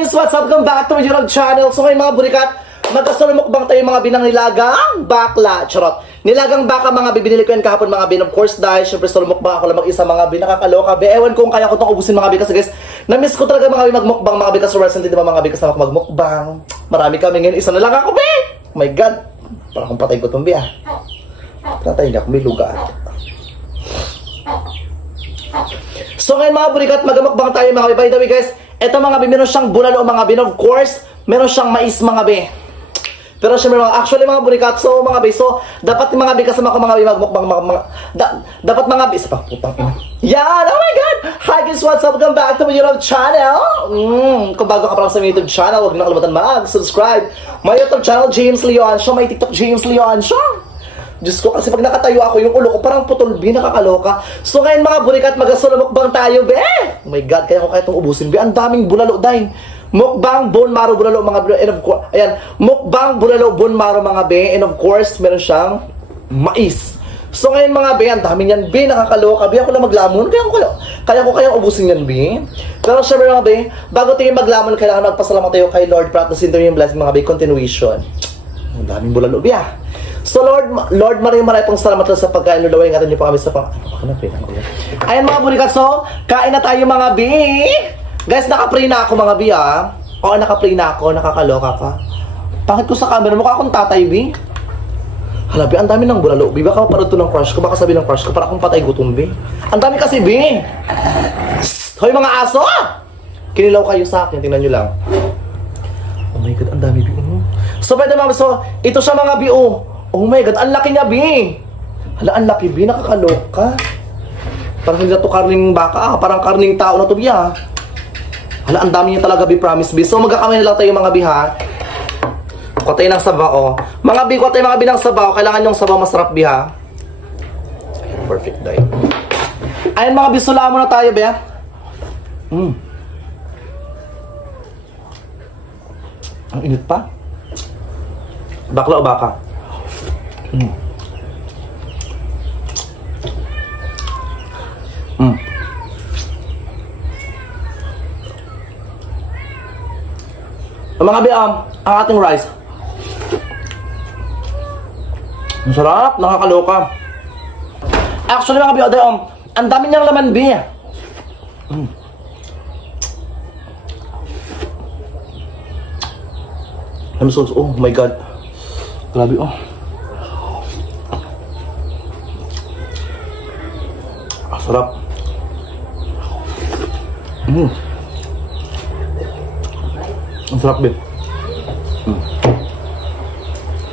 guys, what's up? Welcome back to my YouTube channel. So ngayon mga burikat, magkasalumukbang tayo mga binang nilagang bakla. Charot. Nilagang baka mga bibinili ko yan kahapon mga bin. Of course dahil syempre salumukbang ako lang mag-isa mga bin. Nakakaloka. Ewan kung kaya ko itong ubusin mga bin. Kasi guys, na-miss ko talaga mga bin magmukbang mga bin. Kasi recently diba mga bin kasama ko magmukbang. Marami kami ngayon. Isa na lang ako bin. Oh my god. Para akong patay ko itong bin. Patay niya ako. May luga. So ngayon mga burikat, magamukbang tayo mga bin. By the way guys, eto mga bin, meron siyang bulalo mga bin. Of course, meron siyang mais mga bin. Pero syempre actually mga burikat, so mga bin, so dapat mga bin kasama ko mga bin magmukbang dapat mga bin, isa pa, putang ina. Yan, oh my god! Hi guys, what's up? Welcome back to my YouTube channel. Kung bago ka pa lang sa YouTube channel, huwag na kalimutan mag-subscribe. My YouTube channel, James Leon Show. My TikTok, James Leon Show. Diyos ko, kasi pag nakatayo ako, yung ulo ko parang putol, be, nakakaloka. So ngayon mga burikat, magasulumukbang tayo, be! Oh my god, kaya ko kaya itong ubusin, be. Ang daming bulalo, dahil. Mukbang, bone marrow, bulalo, mga be. And of course, ayan, mukbang, bulalo, bone marrow, mga be. And of course, meron siyang mais. So ngayon mga be, ang dami niyan, be, nakakaloka, be. Ako lang maglamon, kaya ko ubusin yan, be. Pero syempre mga be, bago tayo maglamon, kailangan magpasalamat tayo kay Lord para nasin tayo yung blessing, mga be, continuation. Ang daming bulalo, be, ah. So Lord, maraming pong salamat sa pagkain. Lord, ingatan niyo po kami sa Ayan mga burikat, so kain na tayo mga bi. Guys, naka-pray na ako mga bi, ah. Oo, naka-pray na ako, nakakaloka ka. Pangit ko sa camera, mukha akong tatay, bi. Hala, bi, ang dami ng bulalo, bi. Baka mapanood to ng crush ko, baka sabi ng crush ko, para akong patay gutom, bi. Ang dami kasi, bi. Hoy mga aso! Kinilaw kayo sa akin, tingnan nyo lang. Oh my god, ang dami, bi. So pwede mga, so ito siya mga bi, oh. Oh my god, ang laki niya, bi. Hala, ang laki, bi. Nakakaloka. Parang hindi na to karning baka, ah. Parang karning tao na to, bi, ah. Hala, ang dami niya talaga, bi. Promise, bi. So, magkakamay na lang tayo, mga bi, ha. Kuha tayo ng sabaw, oh. Mga bi, kuha tayo, mga bi, ng sabaw. Kailangan yung sabaw masarap, bi, ha. Perfect, day. Ayan, mga bi, sula muna tayo, bi, ha. Ang init pa. Bakla o baka? Mga bi, ang ating rice. Ang sarap, nakakaloka. Actually mga bi, ang dami niyang laman, bi. Oh my god. Grabe, oh. Sarap. Ang sarap, be.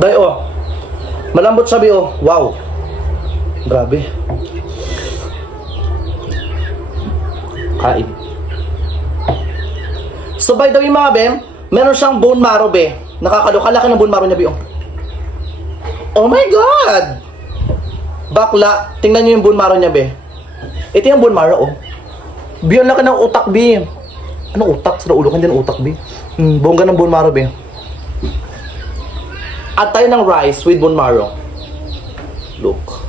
Day, oh. Malambot siya, be, oh. Wow. Grabe. Kain. So, by the way, mga be, meron siyang bone marrow, be. Nakakaloka. Laki ng bone marrow niya, be, oh. Oh my god! Bakla. Tingnan nyo yung bone marrow niya, be. Ito yung bone marrow, oh. Be, ang laki ng utak, be. Ano utak? Sa ulo, hindi ng utak, be. Bongga ng bone marrow, be. At tayo ng rice with bone marrow. Look.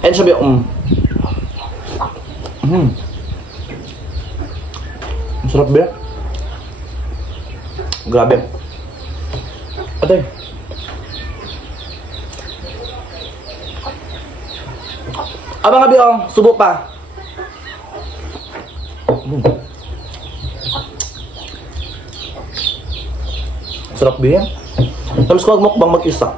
And siya, be, Ang sarap, be. Grabe. Atay. Mga bi, oh, subo pa. Sarap, bi. Tapos ko magmukbang mag-isa.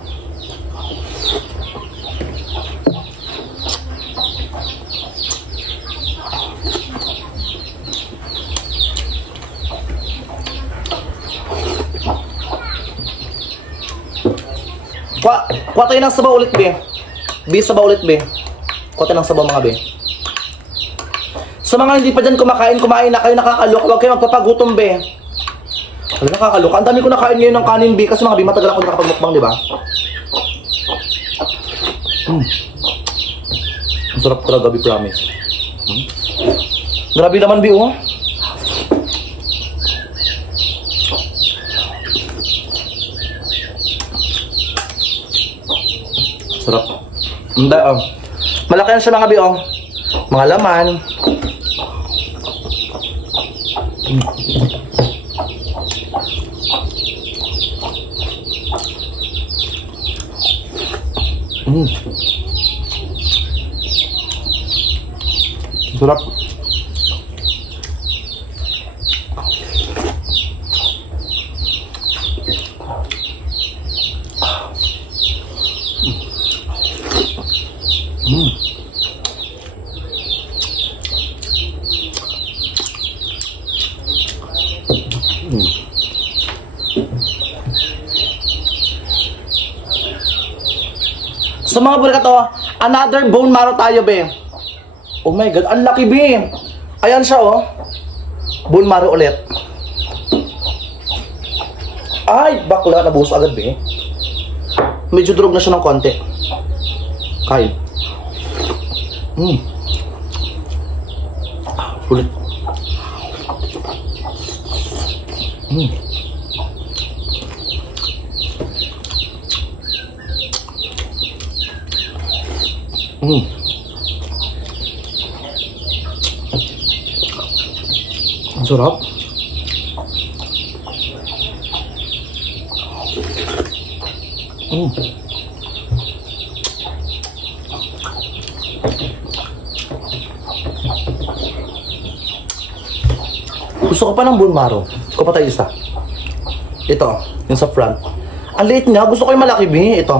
Kuha tayo ng sabaw ulit, bi. Bi, sabaw ulit, bi. Kuha tayo ng sabaw, mga bi. Sa mga hindi pa dyan kumain na kayo, nakakaloka. Huwag kayo magpapagutom, be. Wala, nakakaloka. Ang dami ko nakain ngayon ng kanin, be. Kasi mga bi, matagal ako nakapagmukbang, di ba? Ang sarap talaga, bi, promise. Grabe naman, bi, oh. Sarap. Malaki yan siya mga bi, oh. Mga laman. Sarap. Sa mga burikat to, another bone marrow tayo, be. Oh my God, ang laki, be. Ayan siya, oh. Bone marrow ulit. Ay, bakla, nabuhos agad, be. Medyo durog na siya ng konti. Kay. Ulit. Ang sarap. Gusto ko pa ng bone marrow. Gusto ko pa tayo isa. Ito, yung sa front. Ang liit niya. Gusto ko yung malaki, B. Ito.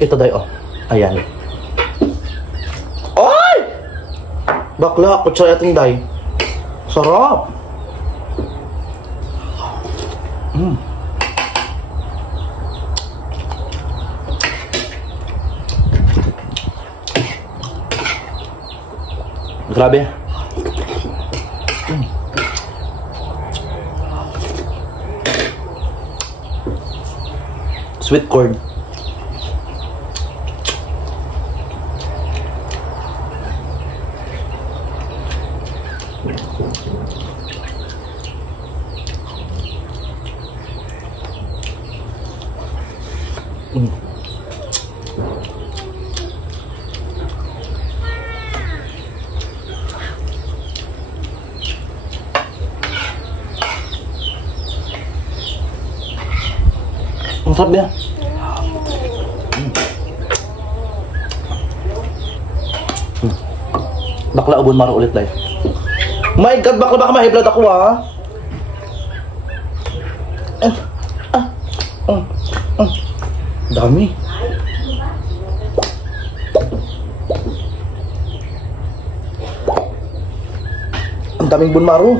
Ito dahi, oh. Ayan. Ay! Bakla, kutsara yating dahi. Sarap. Grabe. Sweet corn. Ang sarap niya. Bakla, ubon marang ulit, dahil. My God, bakla, baka ma-high blood ako, ha? Dami. Ang daming bunmaro.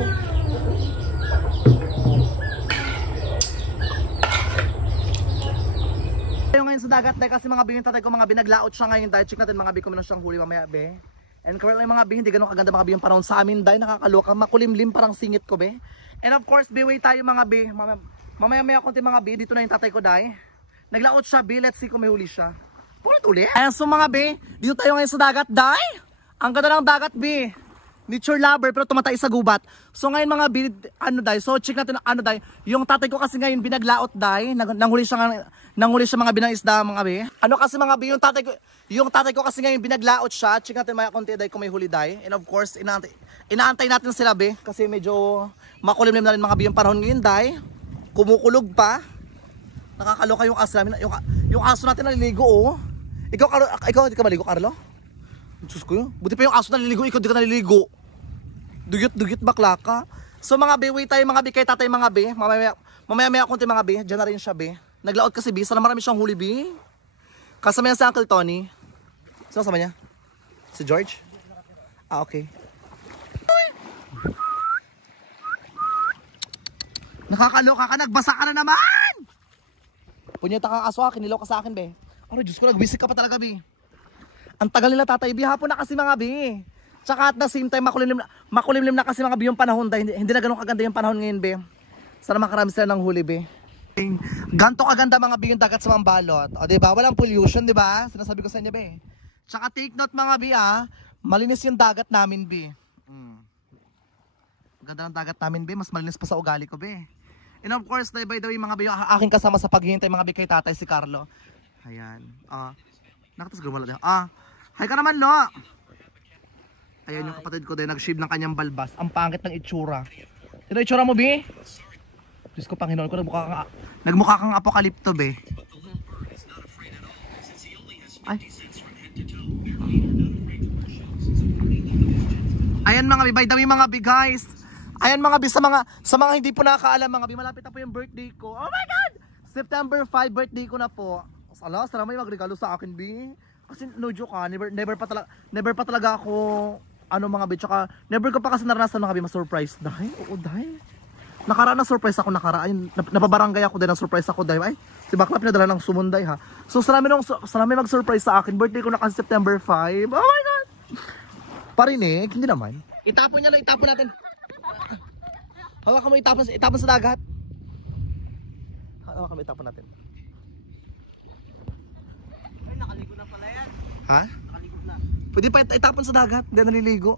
Ngayon sa dagat dahil kasi mga bing tatay ko mga binaglaot siya ngayon dahil check natin mga bing kung meron siyang huli mamaya, be. And currently mga bing hindi ganun kaganda mga bing yung panahon sa amin dahil nakakaloka, makulimlim parang singit ko, be. And of course, be, wait tayo mga bing. Mamaya konti mga bing, dito na yung tatay ko dahil naglaot siya, be. Let's see kung may huli siya. Ulit. So mga be, dito tayo ngayon sa dagat dahil ang ganda ng dagat, be. Nature lover pero tumatay sa gubat. So ngayon mga be, ano dahil, so check natin ano dahil, yung tatay ko kasi ngayon binaglaot dahil, nanghuli siya mga binangisda mga be. Ano kasi mga be, yung tatay ko kasi ngayon binaglaot siya, check natin mga konti dahil kung may huli dahil. And of course, inaantay natin sila, be, kasi medyo makulimlim na rin mga be yung panahon ngayon dahil, kumukulog pa. Nakakaloka yung aso namin, yung aso natin naliligo, oh. Ikaw, hindi ka maligo, Carlo? Diyos ko yun. Buti pa yung aso naliligo, ikaw di ka naliligo. Dugit bakla ka. So mga be, wait tayo mga be kay tatay mga be. Mamaya konti mga be. Diyan na rin siya, be. Naglaot kasi, be. Sana marami siyang huli, be. Kasama niya si Uncle Tony. Sino kasama niya? Si George? Ah, okay. Nakakaloka ka, nagbasa ka na naman! Punyeta kang aso, kinilaw ka sa akin, be. Ano, Diyos ko, nagwisik ka pa talaga, be. Ang tagal nila tatay, be. Hapon na kasi mga be. Tsaka at the same time, makulimlim na kasi mga be yung panahon dahil hindi na ganun kaganda yung panahon ngayon, be. Sana makarami sila ng huli, be. Ganto kaganda mga be yung dagat sa Mambalot. O, diba? Walang pollution, diba? Sinasabi ko sa inyo, be. Tsaka take note mga be, malinis yung dagat namin, be. Ganda ng dagat namin, be. Mas malinis pa sa ugali ko, be. And of course, by the way, mga be, yung aking kasama sa paghihintay, mga be, kay tatay, si Carlo. Ayan. Nakatas gumala din. Hi ka naman, Lo. Ayan yung kapatid ko din, nag-shave ng kanyang balbas. Ang pangit ng itsura. Ito itsura mo, be? Diyos ko, Panginoon ko, nagmukha kang apokalipto, be. Ay. Ayan mga bi, by the way mga bi guys. Ayan mga bi, sa mga hindi po nakakaalam mga bi, malapit na po yung birthday ko. Oh my God! September 5 birthday ko na po. Ala, sana may magregalo sa akin bi. Kasi no joke never pa talaga ako mga bi, tsaka never ko pa kasi naranasan mga bi ma-surprise dahil. Oo dahil. Nakaraan na surprise ako napabarangay ako din ng surprise ako dahil. Ay, si Bakla pinadala ng sumunday ha. So sarami mag-surprise sa akin. Birthday ko na kasi September 5. Oh my God! Parinig, hindi naman. Itapon niya lang, itapon natin. Hawakan mo, itapon sa dagat. Hawakan mo, itapon natin. Ay, nakaligo na pala yan. Ha? Nakaligo na. Pwede pa itapon sa dagat, hindi naliligo.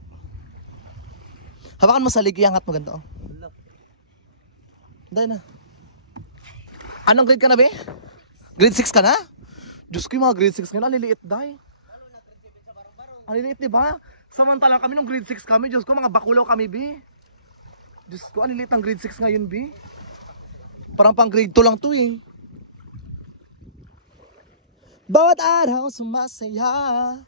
Hawakan mo sa ligo, iangat mo ganito. Oh. Dahil na. Anong grade ka na be? Grade 6 ka na? Diyos ko yung mga grade 6 ngayon, aliliit dahil. Aliliit diba? Samantalang kami nung grade 6 kami, Diyos ko mga bakulaw kami be. Diyos ko, aliliit ang grade 6 ngayon be. Parang pang grade 2 lang to eh. Bawat araw sumasaya.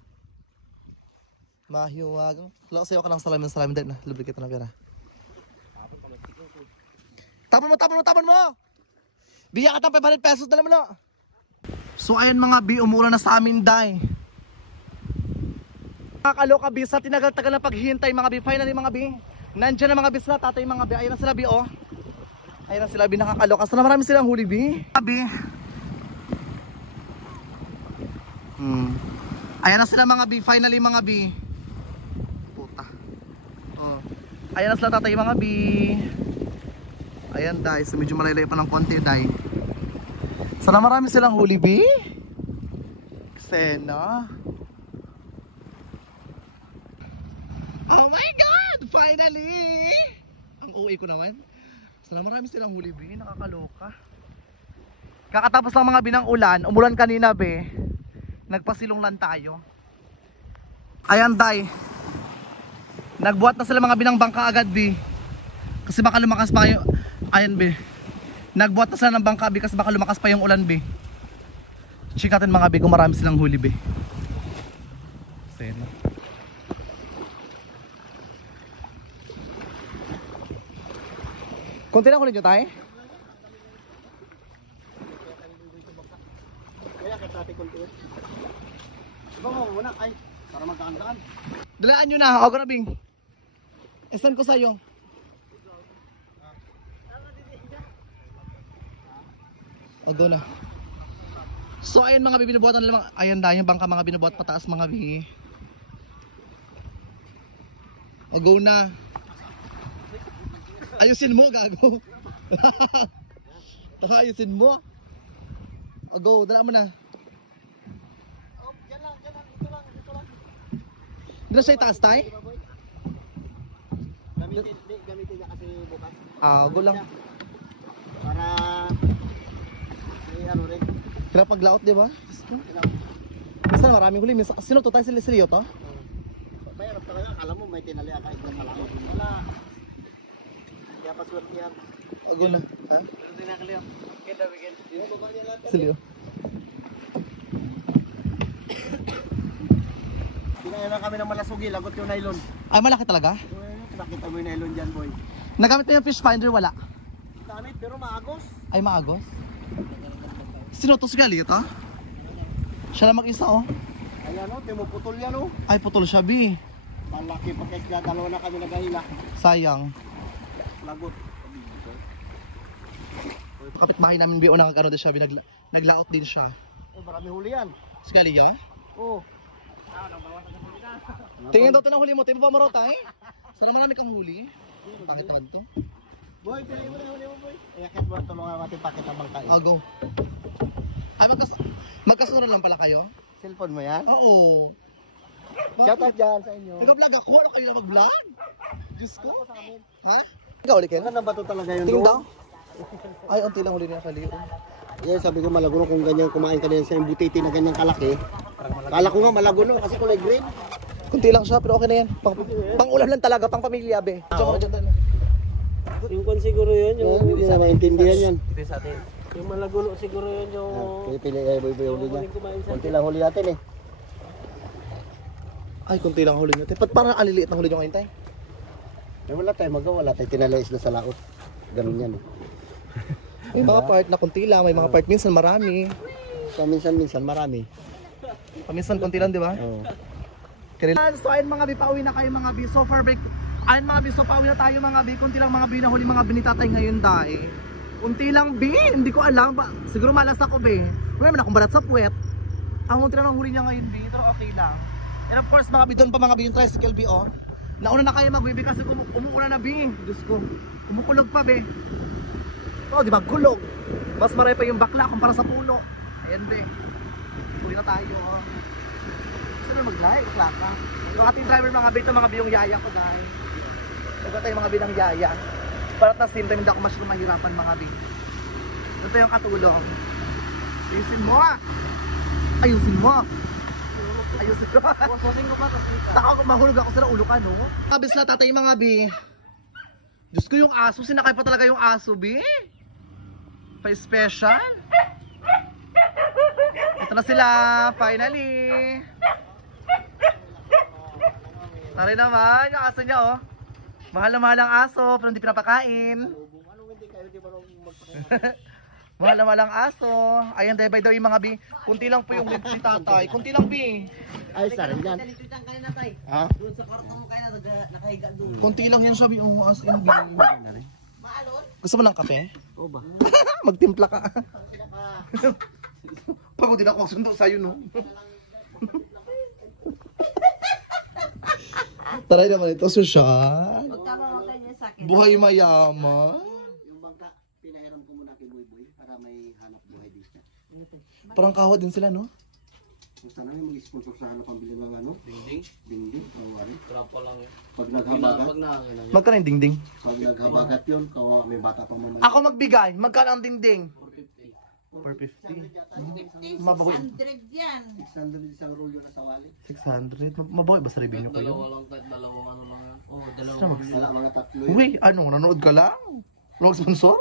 Mahiwagang. Sayo ka ng salamin dahil na. Lubricate na pera. Tapon mo! Biya ka tang 500 pesos, dala mo na. So ayan mga bi, umulan na sa amin dahil. Nakakaloka bi, sa tinagal-tagal na paghihintay mga bi, finally mga bi. Nandiyan na mga bi sila, tatay mga bi, ayan na sila bi oh. Ayan na sila bi, nakakaloka. Sana marami silang huli bi. Bi. Ayan na sila mga bi, finally mga bi. Puta. Oh. Ayan na sila tatay mga bi. Ayan dahil, so medyo malaylay pa ng konti dahil. Sana marami silang huli bi. Sena. Oh my God! Finally! Ang uwi ko naman. Sana marami silang huli bi, nakakaloka. Kakatapos lang mga binang ulan, umulan kanina be. Nagpasilong lang tayo. Ayan dahil. Nagbuhat na sila mga binang bangka agad bi. Kasi baka lumakas pa kayo. Ayan be. Nagbuhat na sila ng bangka be kasi baka lumakas pa yung ulan be. Check natin mga be kung marami silang huli be. Sena. Kunti lang huli nyo tayo? Kaya kaya natin kunti. Diba mo muna ay para magkaan-kaan. Dalaan nyo na, ako na bing. Esan ko sa'yo. Go na. So ayun mga binubuhatan nila, ayan dahil yung bangka mga binubuhat pataas mga bi. Go na. Ayusin mo gago. Taka ayusin mo. Go, dala mo na. Oh, dyan lang, dito lang. Dito siya itaas tayo? Gamitin niya kasi bukas. Go lang. Para ano rin. Kaya paglaot di ba? Basta maraming huli. Sino to tayo? Silyo to? Mayroon talaga. Alam mo may tinali kahit na malaki. Wala. Kaya paswerte yan. Go na. Ha? Ano din nakaliw? Kita bigyan. Dito baba niya lahat. Silyo. Pinailan kami ng malasugi. Lagot yung nylon. Ay malaki talaga? Nakita mo yung nylon dyan boy. Nagamit na yung fish finder wala? Gamit pero maagos. Ay maagos? Sino to si Galit ha? Siya lang mag-isa oh. Ayan o, putol yan o. Ay putol siya bi. Malaki pa kaya dalawa na kami nagahila. Sayang. Lagot. Kapitbahay namin bi o nakakano din siya bi. Naglaot din siya. Marami huli yan. Si Galit ha? Oo. Tingin daw ito ng huli mo. Tingin pa marota eh. Sana marami kang huli. Bakit naman to? Boy, pili mo na huli mo boy. Ayakit mo tulungan natin pakit ang bangka. Go. Ay magkasunod lang pala kayo? Cellphone mo yan? Oo. Shout out dyan sa inyo. Nag-vlog ako. Ano kayo na mag-vlog? Diyos ko. Ha? Ikaw ulit kayo? Ano ba ito talaga yun? Tingin daw? Ay, unti lang huli niya kaliyo. Yan, sabi ko malaguno kung ganyan kumain ka din sa yung butiti na ganyan kalaki. Kala ko nga malaguno kasi kulay green. Kunti lang siya pero okay na yan. Pang ulam lang talaga, pang pamilya be. Yung kon siguro yun, yung hindi na maintindihan yan. Yung malaguno siguro yun yung... Pili-pili ay boy-boy huli niya. Kunti lang huli natin eh. Ay, kunti lang huli nyo. Ba't parang aliliit na huli nyo ngayon, tay? Eh, wala tayo magawa, wala tayo tinalay isla sa laot. Ganun yan eh. May mga part na kunti lang, may mga part minsan marami. Minsan marami. Paminsan kunti lang, di ba? Oo. So ayun mga bi, pauwi na kayo mga bi. So for break, ayun mga bi, so pauwi na tayo mga bi. Kunti lang mga bi na huli mga binitatay ngayon dahil. Kunti lang bi, hindi ko alam ba. Siguro malas ako bi. Wala naman akong balat sa puwet. Ang kunti lang ang huli niya ngayon bi, pero okay lang. And of course mga bi, doon pa mga bi yung tricycle bi oh. Nauna na kayo magbibi kasi umuulan na bi. Diyos ko, kumukulog pa bi. Oh, di ba gulog? Mas marami pa yung bakla kumpara sa puno. Ayan bi. Uwi na tayo oh. Gusto na mag-like, klaka. Yung ating driver mga bi, ito mga bi yung yaya ko dahil. Ito tayo mga bi ng yaya. Para at the same time hindi ako masyadong mahirapan mga bi. Ito yung katulong. Ayusin mo ah! Ayusin mo! Ayusin ko! Wasasin ko pa ito. Taka ako mahulog ako sa ulo ka no? Kabis na tatay mga bi. Diyos ko yung aso, sinakay pa talaga yung aso bi. Pa-special. Ito na sila, finally. Tari naman, yung aso niya oh. Mahal na mahal ang aso, pero hindi pinapakain. Mahal na mahal ang aso. Ayan, by the way mga bi, kunti lang po yung lip ni tatay. Kunti lang bi. Ay, sarang yan. Ha? Doon sa kwarto mo kaya nakahiga doon. Kunti lang yan siya bi. Oh, as in bi. Gusto mo ng kape? Oo ba? Magtimpla ka. Pagod din ako sundo sa'yo no. Taray naman ito, Susan. Pagkamamatay niya sa akin. Buhay mayaman. Yung bangka, pinahiram ko muna kay Boy Boy para may hanap buhay dito. Parang kawa din sila, no? Gusto namin mag-sponsor sa hanap pambili ng ano? Dingding? Dingding, kawarin. Trapo lang eh. Pag naghabagat, Pag nakakina niya. Magkano yung dingding? pag naghabagat yun, kawa, may bata pa muna. Ako magbigay. Magkano ang dingding? 450. 50, Mabagoy. 600 yan. 600 isang rolyo na sa wali. 600. Mabawi ba sa revenue Dalawa kayo? lang kahit dalawang ano lang. Oo, Saan dalawang mag- Wala mga tatlo yun. Uy, ano? Nanonood ka lang? Wala mag-sponsor?